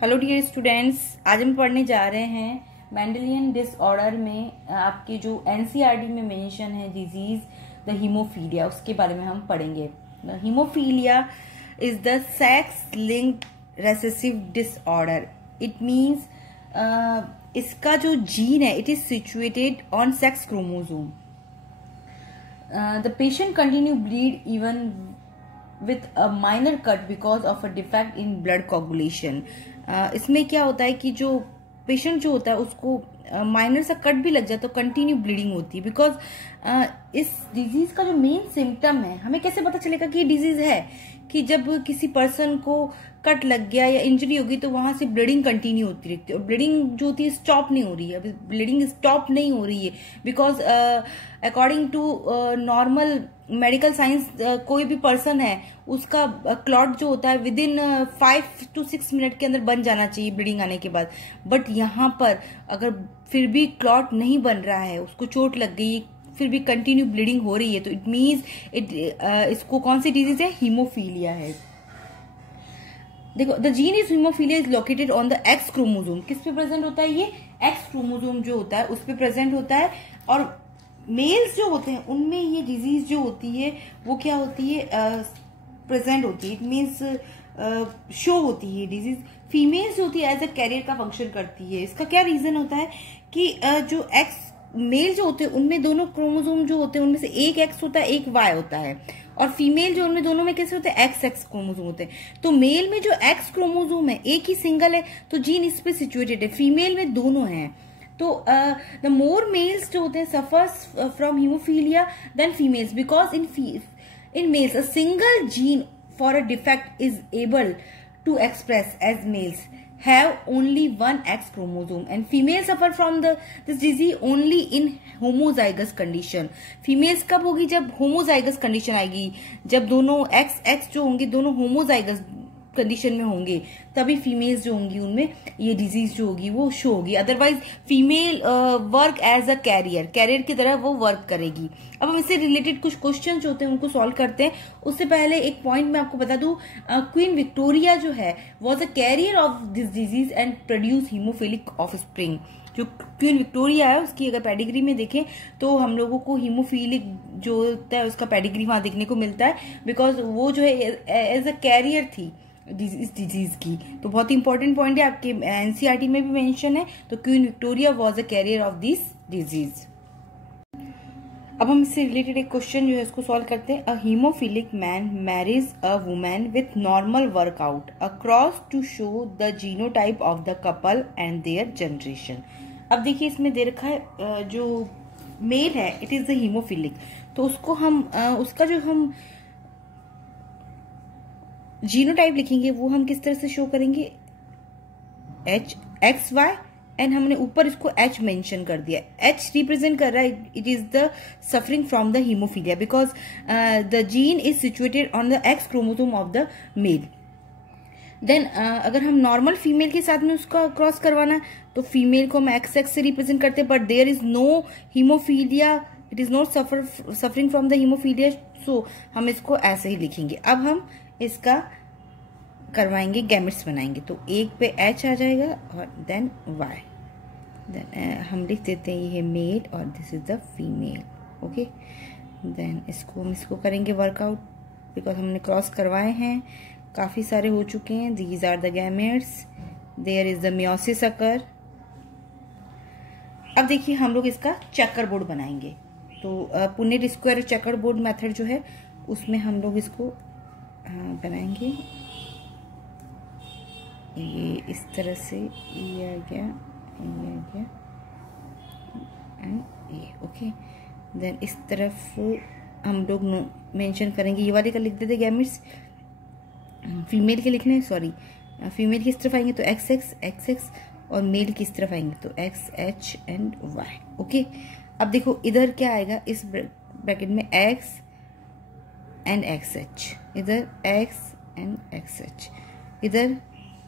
Hello dear students, आज हम पढ़ने जा रहे हैं मेंडेलियन डिसऑर्डर में आपके जो एनसीईआरटी में मेंशन है डिजीज द हीमोफीलिया, उसके बारे में हम पढ़ेंगे। Haemophilia is the sex linked recessive disorder. It means इसका जो जीन है it is situated on sex chromosome. The patient continue bleed even with a minor cut because of a defect in blood coagulation। इसमें क्या होता है कि जो patient जो होता है उसको माइनर सा कट भी लग जाए तो कंटिन्यू ब्लीडिंग होती है। बिकॉज इस डिजीज का जो मेन सिम्टम है, हमें कैसे पता चलेगा कि ये डिजीज है, कि जब किसी पर्सन को कट लग गया या इंजरी होगी तो वहां से ब्लीडिंग कंटिन्यू होती रहती है और ब्लीडिंग जो होती है स्टॉप नहीं हो रही है। अभी ब्लीडिंग स्टॉप नहीं हो रही है because according to normal medical science कोई भी पर्सन है उसका क्लॉट जो होता है विद इन 5 to 6 मिनट के अंदर बन जाना चाहिए ब्लीडिंग आने के बाद। बट यहाँ पर अगर फिर भी क्लॉट नहीं बन रहा है, उसको चोट लग गई फिर भी कंटिन्यू ब्लीडिंग हो रही है, तो इट मीन्स इसको कौन सी डिजीज है? हीमोफीलिया है। देखो, the gene is haemophilia is located on the X chromosome. किस पे प्रेजेंट होता है? ये एक्स क्रोमोसोम जो होता है उस पे प्रेजेंट होता है। और मेल्स जो होते हैं उनमें ये डिजीज जो होती है वो क्या होती है? प्रेजेंट होती है। इट मीन्स शो होती है डिजीज। फीमेल्स जो होती है एज अ कैरियर का फंक्शन करती है। इसका क्या रीजन होता है कि जो एक्स मेल जो होते हैं उनमें दोनों क्रोमोसोम जो होते हैं उनमें से एक एक्स होता है एक वाई होता है, और फीमेल जो उनमें दोनों में कैसे होते हैं? एक्स एक्स क्रोमोसोम होते हैं। तो मेल में जो एक्स क्रोमोसोम है एक ही सिंगल है तो जीन इस पे सिचुएटेड है। फीमेल में दोनों हैं। तो द मोर मेल्स जो होते हैं suffers from haemophilia then females because in males a single gene for a defect is able to express as males have only one X chromosome and females suffer from this disease only in homozygous condition। females कब होगी? जब homozygous condition आएगी, जब दोनों XX जो होंगे दोनों homozygous condition में होंगे तभी फीमेल्स जो होंगी उनमें ये डिजीज जो होगी वो शो होगी। Otherwise female work as a carrier की तरह वो वर्क करेगी। अब हम इससे रिलेटेड कुछ क्वेश्चन जो होते हैं उनको सॉल्व करते हैं। उससे पहले एक पॉइंट मैं आपको बता दूं, क्वीन विक्टोरिया जो है was a carrier of this disease and produce haemophilic offspring. जो क्वीन विक्टोरिया है उसकी अगर पेडिग्री में देखें तो हम लोगों को हीमोफिलिक जो होता है उसका पेडिग्री वहां देखने को मिलता है बिकॉज वो जो है एज अ कैरियर थी इस डिजीज की। तो बहुत ही इंपॉर्टेंट पॉइंट है, आपके एनसीईआरटी में भी मेंशन है। तो queen Victoria was a carrier of this disease. अब हम इससे रिलेटेड एक क्वेश्चन जो है उसको सॉल्व करते हैं। A haemophilic man marriage a woman with normal work out across to show the genotype of the couple and their generation. अब देखिए इसमें दे रखा है जो मेल है इट इज द हीमोफिलिक, तो उसको हम उसका जो हम जीनोटाइप लिखेंगे वो हम किस तरह से शो करेंगे? एच एक्स वाई, एंड हमने ऊपर इसको एच मेंशन कर दिया। एच रिप्रेजेंट कर रहा है it is the suffering from the haemophilia because the gene is situated on the X chromosome of the male. देन अगर हम नॉर्मल फीमेल के साथ में उसका क्रॉस करवाना है तो फीमेल को हम एक्स एक्स से रिप्रेजेंट करते हैं, but there is no haemophilia, it is not suffering from the haemophilia, so हम इसको ऐसे ही लिखेंगे। अब हम इसका करवाएंगे, गैमेट्स बनाएंगे, तो एक पे एच आ जाएगा और देन वाई। देन हम लिख देते हैं ये मेल और this is the female. Okay, then इसको करेंगे वर्कआउट बिकॉज हमने क्रॉस करवाए हैं, काफी सारे हो चुके हैं। These are the gametes, there is the meiosis occur. अब देखिए हम लोग इसका चेकर बोर्ड बनाएंगे। तो Punnett square checker board method जो है उसमें हम लोग इसको बनाएंगे। ये इस तरह से ये आ गया एंड ये। ओके, देन इस तरफ हम लोग मेंशन करेंगे, ये वाले का लिख देते गैमेट्स। फीमेल के लिखने, सॉरी, फीमेल की इस तरफ आएंगे तो एक्स एक्स और मेल की इस तरफ आएंगे तो X H and Y. Okay, अब देखो इधर क्या आएगा, इस ब्रैकेट में एक्स एंड एक्स एच, इधर एक्स एंड एक्स एच, इधर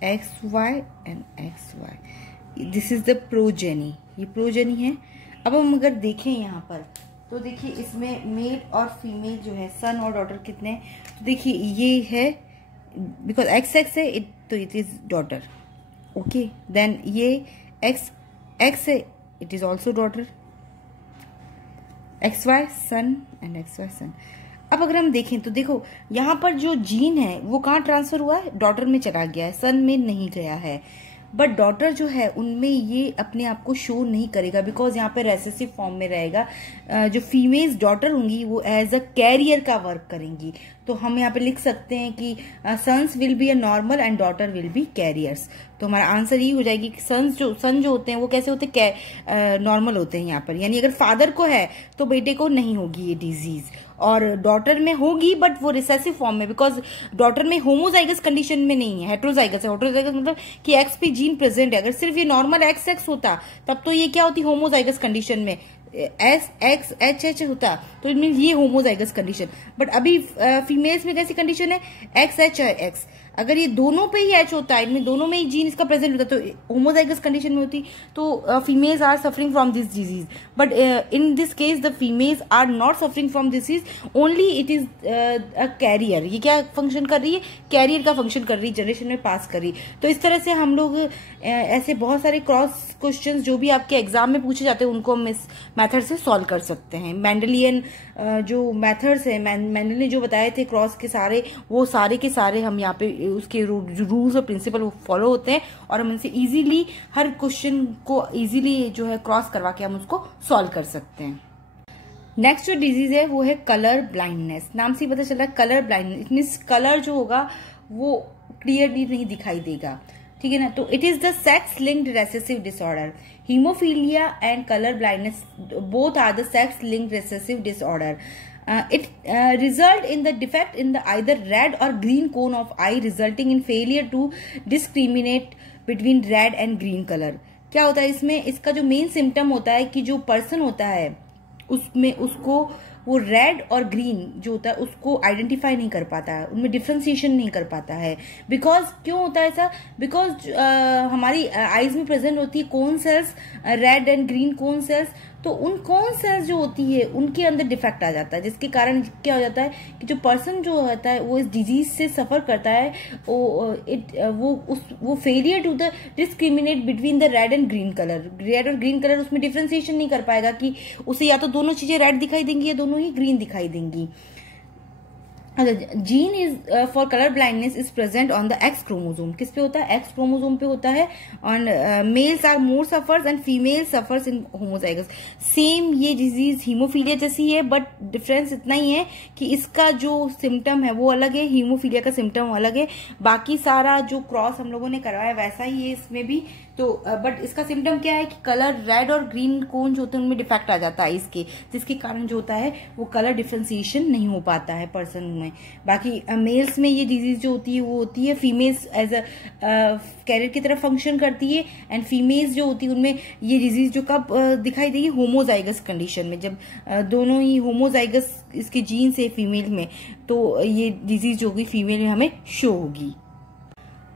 X Y and X Y. This is the progeny, ये प्रोजेनी है। अब हम अगर देखें यहाँ पर तो देखिए इसमें मेल और फीमेल जो है सन और डॉटर कितने हैं? तो देखिए ये है बिकॉज एक्स एक्स है तो it is daughter. Okay, then ये एक्स है, it is also daughter, XY son and XY son. अब अगर हम देखें तो देखो यहाँ पर जो जीन है वो कहाँ ट्रांसफर हुआ है, डॉटर में चला गया है, सन में नहीं गया है। बट डॉटर जो है उनमें ये अपने आप को शो नहीं करेगा, बिकॉज यहाँ पे रेसेसिव फॉर्म में रहेगा। जो फीमेल्स डॉटर होंगी वो एज अ कैरियर का वर्क करेंगी। तो हम यहाँ पे लिख सकते हैं कि sons will be a normal and daughter will be carriers. तो हमारा आंसर ये हो जाएगी कि सन जो होते हैं वो कैसे होते हैं, नॉर्मल होते हैं यहाँ पर। यानी अगर फादर को है तो बेटे को नहीं होगी ये डिजीज, और डॉटर में होगी बट वो रिसेसिव फॉर्म में, बिकॉज डॉटर में होमोजाइगस कंडीशन में नहीं है, हेट्रोजाइगस है। हेट्रोजाइगस मतलब कि एक्स पे जीन प्रेजेंट है। अगर सिर्फ ये नॉर्मल एक्स होता तब तो ये क्या होती, होमोजाइगस कंडीशन में एच होता, तो इट मीन ये होमोजाइगस कंडीशन। बट अभी फीमेल्स में कैसी कंडीशन है, एक्स। अगर ये दोनों पे ही एच होता है, इनमें दोनों में ही जीन इसका प्रेजेंट होता है, तो होमोजाइगस कंडीशन में होती, तो females are suffering from this disease. But in this case the females are not suffering from this disease, only it is a carrier. ये क्या फंक्शन कर रही है, कैरियर का फंक्शन कर रही है, जनरेशन में पास कर रही। तो इस तरह से हम लोग ऐसे बहुत सारे क्रॉस क्वेश्चंस जो भी आपके एग्जाम में पूछे जाते हैं उनको हम इस मेथड से सॉल्व कर सकते हैं। मेंडलियन जो मेथड्स है, मेंडल ने जो बताए थे क्रॉस के सारे, वो सारे के सारे हम यहाँ पे उसके रूल्स और प्रिंसिपल वो फॉलो होते हैं, और हम उनसे इजीली हर क्वेश्चन को इजीली जो है क्रॉस करवा के हम उसको सॉल्व कर सकते हैं। नेक्स्ट जो डिजीज है वो है कलर ब्लाइंडनेस। नाम से ही पता चला colour blindness, it means colour जो होगा वो क्लियरली नहीं दिखाई देगा, ठीक है ना। तो it is the sex linked recessive disorder. Haemophilia and colour blindness both are the sex linked recessive disorder. It result in the defect in the either red or green cone of eye, resulting in failure to discriminate between red and green color. क्या होता है इसमें, इसका जो main symptom होता है कि जो पर्सन होता है उसमें उसको वो रेड और ग्रीन जो होता है उसको आइडेंटिफाई नहीं कर पाता है, उनमें डिफ्रेंसिएशन नहीं कर पाता है। बिकॉज क्यों होता है ऐसा, बिकॉज हमारी आईज में प्रेजेंट होती है cone cells, red and green cone cells. तो उन कोन सेल्स जो होती है उनके अंदर डिफेक्ट आ जाता है, जिसके कारण क्या हो जाता है कि जो पर्सन जो होता है वो इस डिजीज से सफर करता है, वो failure to the discriminate between the red and green colour. Red और ग्रीन कलर उसमें डिफ्रेंसिएशन नहीं कर पाएगा कि उसे या तो दोनों चीजें रेड दिखाई देंगी या दोनों ही ग्रीन दिखाई देंगी। Gene is for colour blindness is present on the X chromosome. किस पे होता है, एक्स क्रोमोसोम पे होता है। On males are more suffers and female suffers in homozygous. Same ये डिजीज हीमोफीलिया जैसी है, बट डिफरेंस इतना ही है कि इसका जो सिम्टम है वो अलग है, हीमोफीलिया का सिम्टम अलग है। बाकी सारा जो क्रॉस हम लोगों ने करवाया वैसा ही है इसमें भी। तो बट इसका सिम्टम क्या है कि कलर रेड और ग्रीन कोन जो होते हैं उनमें डिफेक्ट आ जाता है इसके, जिसके कारण जो होता है वो कलर डिफ्रेंसिएशन नहीं हो पाता है पर्सन में। बाकी मेल्स में ये डिजीज जो होती है वो होती है फीमेल्स एज अ कैरियर की तरफ फंक्शन करती है, एंड फीमेल्स जो होती है उनमें ये डिजीज जो कब दिखाई देगी, होमोजाइगस कंडीशन में, जब दोनों ही होमोजाइगस इसके जीन से फीमेल में, तो ये डिजीज जो होगी फीमेल में हमें शो होगी।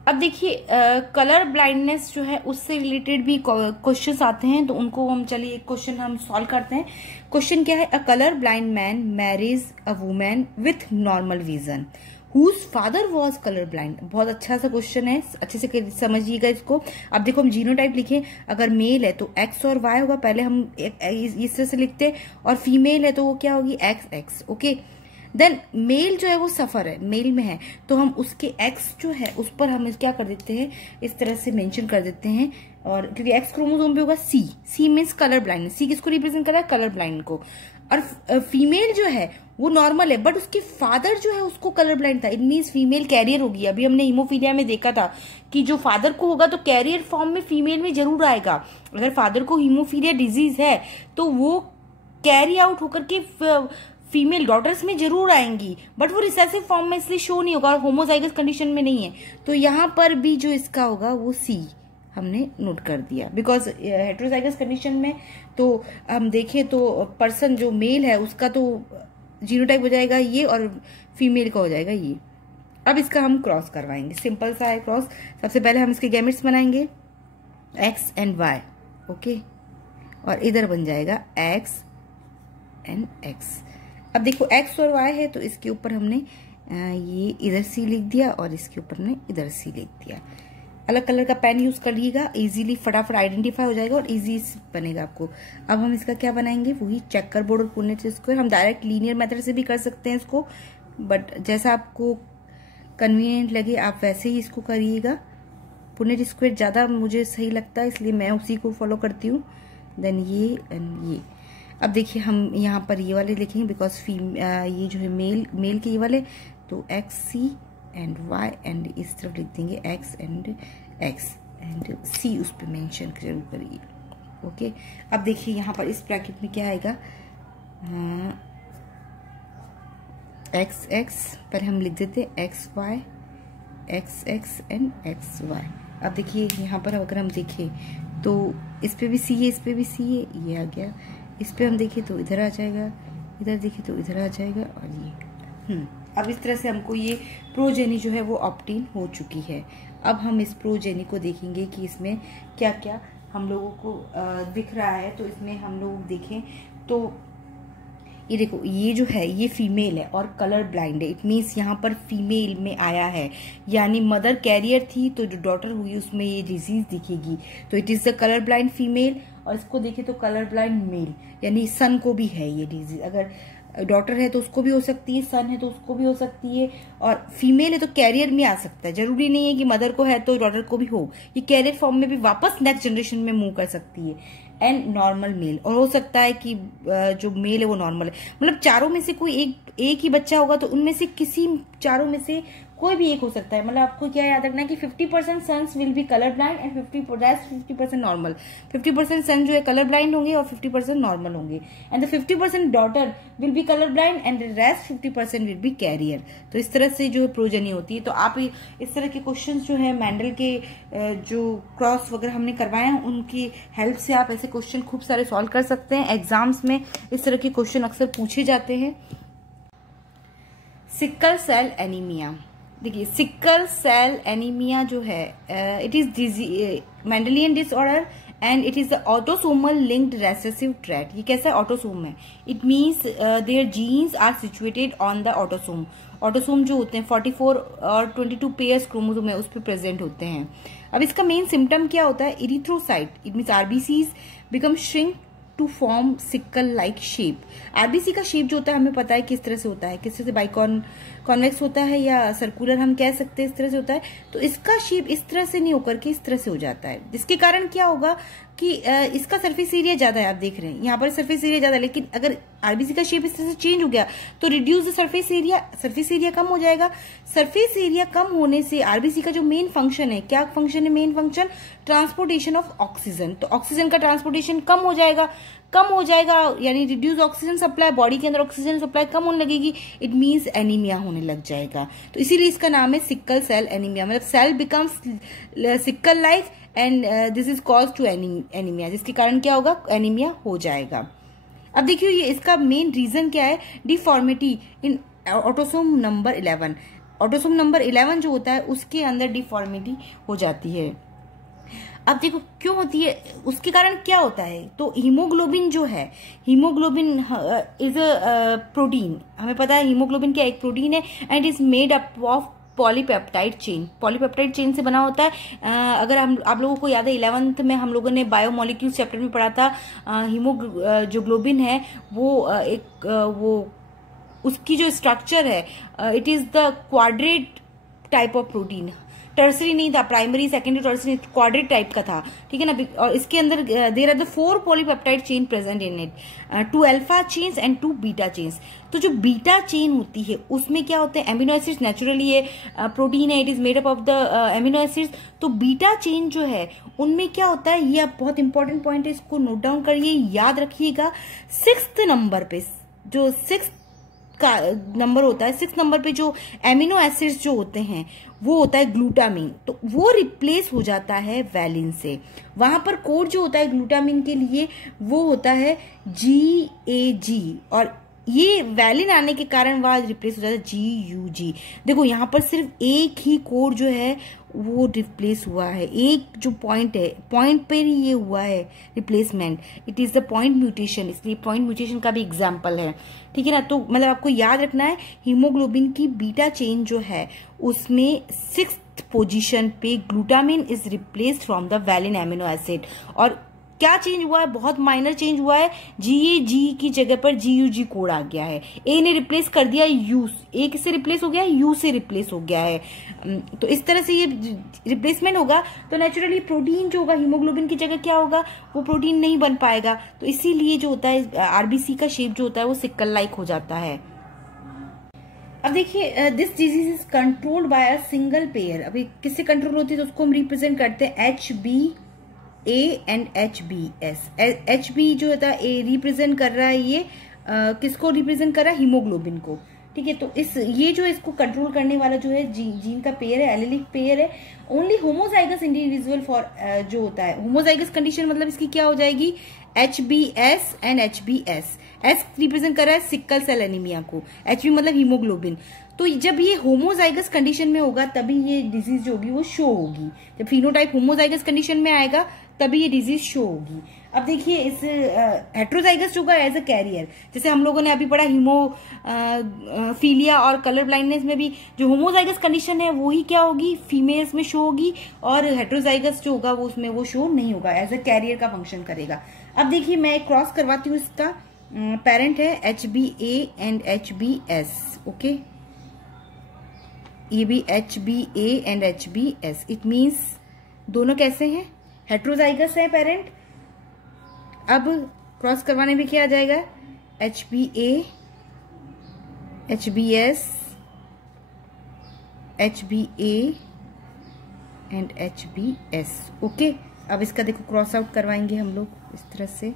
अब देखिए कलर ब्लाइंडनेस जो है उससे रिलेटेड भी क्वेश्चंस आते हैं, तो उनको हम चलिए एक क्वेश्चन हम सॉल्व करते हैं। क्वेश्चन क्या है, a colour blind man marries a women with normal vision whose father was colour blind. बहुत अच्छा सा क्वेश्चन है, अच्छे से समझिएगा इसको। अब देखो हम जीनोटाइप लिखें, अगर मेल है तो एक्स और वाई होगा, पहले हम इस तरह से लिखते हैं, और फीमेल है तो वो क्या होगी, X X. Okay, then male जो है वो सफर है, मेल में है, तो हम उसके एक्स जो है उस पर हम क्या कर देते हैं, इस तरह से मेंशन कर देते हैं। और क्योंकि एक्स क्रोमोसोम पे होगा सी, सी मीन्स कलर ब्लाइंड, सी किसको रिप्रेजेंट कर रहा है, कलर ब्लाइंड को। और फीमेल जो है वो नॉर्मल है, बट उसके फादर जो है उसको कलर ब्लाइंड था, इट मीन्स फीमेल कैरियर होगी। अभी हमने हीमोफीलिया में देखा था कि जो फादर को होगा तो कैरियर फॉर्म में फीमेल में जरूर आएगा। अगर फादर को हीमोफीलिया डिजीज है तो वो कैरी आउट होकर के फीमेल डॉटर्स में जरूर आएंगी, बट वो रिसेसिव फॉर्म में इसलिए शो नहीं होगा और होमोजाइगस कंडीशन में नहीं है। तो यहाँ पर भी जो इसका होगा वो सी हमने नोट कर दिया, बिकॉज हेट्रोजाइगस कंडीशन में तो हम देखें तो पर्सन जो मेल है उसका तो जीनोटाइप हो जाएगा ये, और फीमेल का हो जाएगा ये। अब इसका हम क्रॉस करवाएंगे, सिंपल सा है क्रॉस। सबसे पहले हम इसके गैमेट्स बनाएंगे एक्स एंड वाई, ओके, और इधर बन जाएगा एक्स एंड एक्स। अब देखो एक्स और वाई है तो इसके ऊपर हमने ये इधर सी लिख दिया और इसके ऊपर हमने इधर सी लिख दिया। अलग कलर का पेन यूज करिएगा, इजीली फटाफट आइडेंटिफाई हो जाएगा और इजी बनेगा आपको। अब हम इसका क्या बनाएंगे, वही चेकर बोर्ड और पुनेट स्क्वायर। हम डायरेक्ट लीनियर मेथड से भी कर सकते हैं इसको, बट जैसा आपको कन्वीनियंट लगे आप वैसे ही इसको करिएगा। पुनेट स्क्वायर ज्यादा मुझे सही लगता है, इसलिए मैं उसी को फॉलो करती हूँ। देन ये एंड ये। अब देखिए हम यहाँ पर ये वाले लिखेंगे बिकॉज ये जो है मेल के ये वाले, तो X C and Y and इस तरफ लिख देंगे एक्स एंड सी, उस पर मेंशन जरूर करिए। ओके, अब देखिए यहाँ पर इस ब्रैकेट में क्या आएगा, एक्स एक्स पर हम लिख देते X Y X X and X Y. अब देखिए यहाँ पर अगर हम देखें तो इस पे भी सी है, इस पे भी सी है, ये आ गया। इस पे हम देखें तो इधर आ जाएगा, इधर देखें तो इधर आ जाएगा, और ये अब इस तरह से हमको ये प्रोजेनी जो है वो ऑब्टेन हो चुकी है। अब हम इस प्रोजेनी को देखेंगे कि इसमें क्या क्या हम लोगों को दिख रहा है। तो इसमें हम लोग देखें तो ये देखो, ये जो है ये फीमेल है और कलर ब्लाइंड है। इट मीन्स यहाँ पर फीमेल में आया है, यानी मदर कैरियर थी तो जो डॉटर हुई उसमें ये डिजीज दिखेगी। तो it is the colour blind female. और इसको देखें तो कलर ब्लाइंड मेल, यानी सन को भी है ये डिजीज। अगर डॉटर है तो उसको भी हो सकती है, सन है तो उसको भी हो सकती है, और फीमेल है तो कैरियर में आ सकता है। जरूरी नहीं है कि मदर को है तो डॉटर को भी हो, ये कैरियर फॉर्म में भी वापस नेक्स्ट जनरेशन में मूव कर सकती है। एंड नॉर्मल मेल, और हो सकता है कि जो मेल है वो नॉर्मल है, मतलब चारों में से कोई एक ही बच्चा होगा तो उनमें से किसी चारों में से कोई भी एक हो सकता है। मतलब आपको क्या याद रखना है कि 50% sons will be colour blind and 50% normal. 50% son जो है कलर ब्लाइंड होंगे और 50% नॉर्मल होंगे, and the 50% daughter will be colour blind and the rest 50% will be carrier. तो इस तरह से जो है प्रोजनी होती है। तो आप इस तरह के क्वेश्चन जो है मेंडल के जो क्रॉस वगैरह हमने करवाए हैं उनकी हेल्प से आप ऐसे क्वेश्चन खूब सारे सॉल्व कर सकते हैं। एग्जाम्स में इस तरह के क्वेश्चन अक्सर पूछे जाते हैं। सिकल सेल एनीमिया, देखिए सिकल सेल एनीमिया जो है it is mendelian disorder and it is the autosomal linked recessive trait. ये कैसा है, ऑटोसोम है। It means their genes are situated on the autosome. Autosome जो होते हैं 44 और 22 पेयर्स क्रोमोसोम है उस पर प्रेजेंट होते हैं। अब इसका मेन सिम्टम क्या होता है, erythrocyte, it means RBCs become shrink to form sickle like shape. RBC का शेप जो होता है हमें पता है किस तरह से होता है, किस तरह से बाइकॉन कॉन्वेक्स होता है या सर्कुलर हम कह सकते हैं, इस तरह से होता है। तो इसका शेप इस तरह से नहीं होकर के इस तरह से हो जाता है, जिसके कारण क्या होगा कि इसका सरफेस एरिया ज्यादा है। आप देख रहे हैं यहाँ पर सरफेस एरिया ज्यादा है, लेकिन अगर आरबीसी का शेप इस तरह से चेंज हो गया तो रिड्यूस द सरफेस एरिया कम हो जाएगा। सरफेस एरिया कम होने से आरबीसी का जो मेन फंक्शन है, क्या फंक्शन है main function, transportation of oxygen. तो ऑक्सीजन का ट्रांसपोर्टेशन कम हो जाएगा यानी रिड्यूस ऑक्सीजन सप्लाई, बॉडी के अंदर ऑक्सीजन सप्लाई कम होने लगेगी, इट मीन्स एनीमिया होने लग जाएगा। तो इसीलिए इसका नाम है सिकल सेल एनीमिया, मतलब cell becomes sickle like and this is cause to anaemia, जिसके कारण क्या होगा, एनीमिया हो जाएगा। अब देखिए ये इसका मेन रीजन क्या है, डिफॉर्मिटी इन ऑटोसोम नंबर 11। ऑटोसोम नंबर 11 जो होता है उसके अंदर डिफॉर्मिटी हो जाती है। अब देखो क्यों होती है, उसके कारण क्या होता है, तो हीमोग्लोबिन जो है, हीमोग्लोबिन इज अ प्रोटीन। हमें पता है हीमोग्लोबिन क्या एक प्रोटीन है and is made up of polypeptide chain. Polypeptide chain से बना होता है। अगर आप लोगों को याद है 11th में हम लोगों ने बायोमोलिक्यूल्स चैप्टर में पढ़ा था, जो ग्लोबिन है वो उसकी जो स्ट्रक्चर है it is the quadrate type of protein. Tertiary नहीं था, primary secondary tertiary quadrate type का था, ठीक है ना। और इसके अंदर there are the 4 polypeptide chain present in it, 2 alpha chains and 2 beta chains. तो जो बीटा चेन होती है उसमें क्या होते हैं, एमिनो एसिड्स। नेचुरली ये प्रोटीन है, it is made up of the amino acids. तो बीटा चेन जो है उनमें क्या होता है, ये आप बहुत इंपॉर्टेंट पॉइंट है, इसको नोट डाउन करिए, याद रखिएगा। 6th नंबर पे जो 6th का नंबर होता है, 6th नंबर पे जो एमिनो एसिड्स जो होते हैं वो होता है ग्लूटामिन। तो वो रिप्लेस हो जाता है वैलिन से। वहां पर कोड जो होता है ग्लूटामिन के लिए वो होता है GAG, और ये वैलिन आने के कारण वह रिप्लेस हो जाता है GUG। देखो यहाँ पर सिर्फ एक ही कोड जो है वो रिप्लेस हुआ है, एक जो पॉइंट है, पॉइंट पर ही ये हुआ है replacement. It is the point mutation, इसलिए पॉइंट म्यूटेशन का भी एग्जाम्पल है, ठीक है ना। तो मतलब आपको याद रखना है हीमोग्लोबिन की बीटा चेन जो है उसमें 6th पोजीशन पे glutamine is replaced from the valine amino acid. और क्या चेंज हुआ है, बहुत माइनर चेंज हुआ है, GAG की जगह पर GUG कोड आ गया है। ए ने रिप्लेस कर दिया यू, ए किससे रिप्लेस हो गया है, यू से रिप्लेस हो गया है। तो इस तरह से ये रिप्लेसमेंट होगा तो नेचुरली प्रोटीन जो होगा हीमोग्लोबिन की जगह क्या होगा, वो प्रोटीन नहीं बन पाएगा। तो इसीलिए जो होता है RBC का शेप जो होता है वो सिक्कल लाइक हो जाता है। अब देखिए this disease is controlled by a single pair. अभी किससे कंट्रोल होती है तो उसको हम रिप्रेजेंट करते हैं HbA एंड HbS। HB जो होता है ए रिप्रेजेंट कर रहा है, ये किसको रिप्रेजेंट कर रहा है, हीमोग्लोबिन को, ठीक है। तो ये जो इसको कंट्रोल करने वाला जो है जीन का पेयर है, एलिलिक पेयर है। ओनली होमोजाइगस इंडिविजुअल फॉर जो होता है होमोजाइगस कंडीशन, मतलब इसकी क्या हो जाएगी, HbS and HbS। S represent कर रहा है सिक्कल सेल एनीमिया को, HB मतलब हीमोग्लोबिन। तो जब ये होमोजाइगस कंडीशन में होगा तभी ये डिजीज जो होगी वो शो होगी। जब फिनोटाइप होमोजाइगस कंडीशन में आएगा तभी ये डिजीज शो होगी। अब देखिए इस हेट्रोजाइगस होगा एज अ कैरियर, जैसे हम लोगों ने अभी पढ़ा हीमोफीलिया और कलर ब्लाइंडनेस में भी जो होमोजाइगस कंडीशन है वही क्या होगी, फीमेल्स में शो होगी, और हेट्रोजाइगस जो होगा वो उसमें वो शो नहीं होगा, एज अ कैरियर का फंक्शन करेगा। अब देखिए मैं क्रॉस करवाती हूँ, इसका पेरेंट है HbA एंड HbS, ओके। ये भी HbA and HbS, it means दोनों कैसे हैं, हेट्रोजाइगस है पेरेंट। अब क्रॉस करवाने में क्या आ जाएगा, HbA HbS HbA and HbS, okay. अब इसका देखो क्रॉस आउट करवाएंगे हम लोग इस तरह से,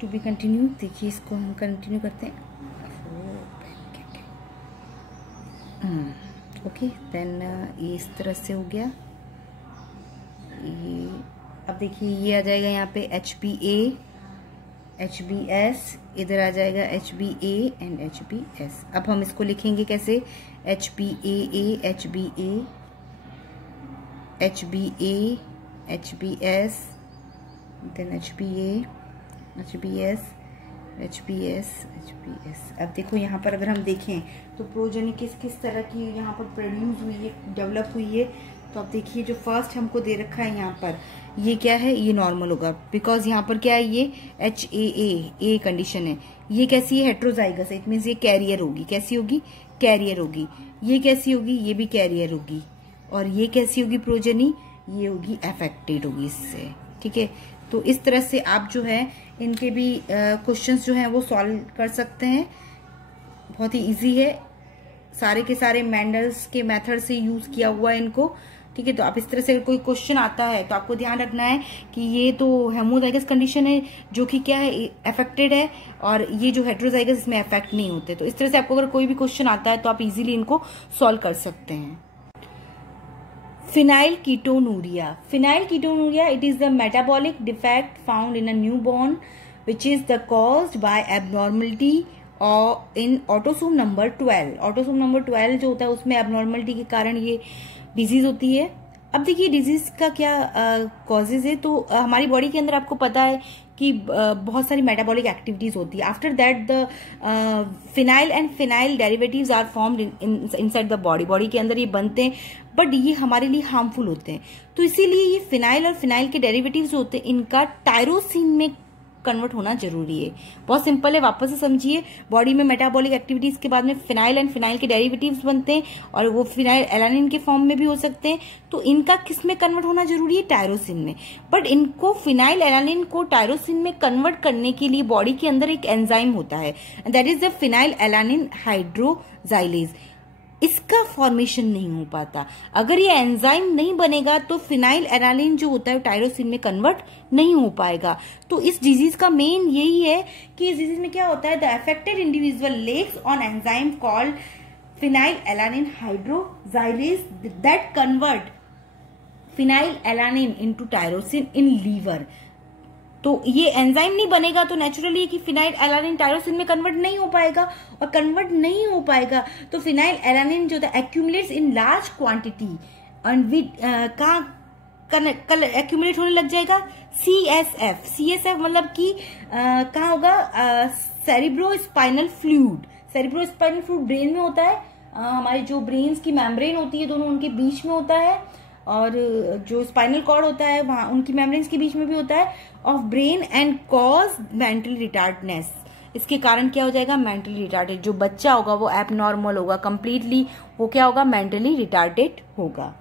टू बी कंटिन्यू। देखिए इसको हम कंटिन्यू करते हैं, ओके। देन ये इस तरह से हो गया ये। अब देखिए ये आ जाएगा यहाँ पे HbA HbS, इधर आ जाएगा HbA एंड HbS। अब हम इसको लिखेंगे कैसे, HbAA HbA HbA HbS, then HbA HbS HbS HbS। अब देखो यहाँ पर अगर हम देखें तो प्रोजेनी किस तरह की यहाँ पर प्रोड्यूस हुई है, डेवलप हुई है। तो अब देखिए जो फर्स्ट हमको दे रखा है यहाँ पर, ये क्या है, ये नॉर्मल होगा, बिकॉज यहाँ पर क्या है, ये HAA कंडीशन है। ये कैसी है, हेट्रोजाइगस है, इट मीन्स ये कैरियर होगी। कैसी होगी, कैरियर होगी। ये कैसी होगी, ये भी कैरियर होगी। और ये कैसी होगी प्रोजेनी, ये होगी अफेक्टेड होगी इससे, ठीक है। तो इस तरह से आप जो है इनके भी क्वेश्चंस जो हैं वो सॉल्व कर सकते हैं, बहुत ही इजी है, सारे के सारे मेंडल्स के मेथड से यूज किया हुआ है इनको, ठीक है। तो आप इस तरह से कोई क्वेश्चन आता है तो आपको ध्यान रखना है कि ये तो हेमोजाइगस कंडीशन है जो कि क्या है, अफेक्टेड है, और ये जो हेट्रोजाइगस इसमें अफेक्ट नहीं होते। तो इस तरह से आपको अगर कोई भी क्वेश्चन आता है तो आप इजीली इनको सॉल्व कर सकते हैं। Phenyl ketonuria, phenyl ketonuria, it is the metabolic defect found in a newborn which is the caused by abnormality or in autosome number 12। autosome number 12 जो होता है उसमें abnormality के कारण ये डिजीज होती है। अब देखिए डिजीज का क्या कॉजेज है, तो हमारी बॉडी के अंदर आपको पता है कि बहुत सारी मेटाबॉलिक एक्टिविटीज होती है। After that the phenyl and phenyl derivatives are formed inside the body, body के अंदर ये बनते हैं, बट ये हमारे लिए हार्मफुल होते हैं। तो इसीलिए ये फिनाइल और फिनाइल के डेरिवेटिव्स होते हैं, इनका टायरोसिन में कन्वर्ट होना जरूरी है। बहुत सिंपल है, वापस से समझिए। बॉडी में मेटाबॉलिक एक्टिविटीज के बाद में फिनाइल एंड फिनाइल के डेरिवेटिव्स बनते हैं, और वो फिनाइल एलानिन के फॉर्म में भी हो सकते हैं। तो इनका किस में कन्वर्ट होना जरूरी है, टायरोसिन में। बट इनको फिनाइल एलानिन को टायरोसिन में कन्वर्ट करने के लिए बॉडी के अंदर एक एंजाइम होता है, that is the phenyl alanine hydroxylase. इसका फॉर्मेशन नहीं हो पाता। अगर ये एंजाइम नहीं बनेगा तो फिनाइल एलानिन जो होता है टायरोसिन में कन्वर्ट नहीं हो पाएगा। तो इस डिजीज का मेन यही है कि इस डिजीज में क्या होता है, the affected individual lacks on enzyme called phenyl alanine hydroxylase that convert phenyl alanine into tyrosine in liver. तो ये एंजाइम नहीं बनेगा तो नेचुरली कि फिनाइल एलानिन टायरोसिन में कन्वर्ट नहीं हो पाएगा, और कन्वर्ट नहीं हो पाएगा तो फिनाइल एलानिन जो है accumulates in large quantity and with accumulate होने लग जाएगा CSF। CSF मतलब कि कहाँ होगा, cerebrospinal fluid. Cerebrospinal fluid brain में होता है, हमारे जो ब्रेन्स की मेम्ब्रेन होती है दोनों उनके बीच में होता है, और जो स्पाइनल कॉर्ड होता है वहां उनकी मेम्ब्रेन्स के बीच में भी होता है, of brain and cause mental retardness. इसके कारण क्या हो जाएगा, मेंटली रिटार्डेड। जो बच्चा होगा वो एबनॉर्मल होगा कंप्लीटली, वो क्या होगा, मेंटली रिटार्डेड होगा।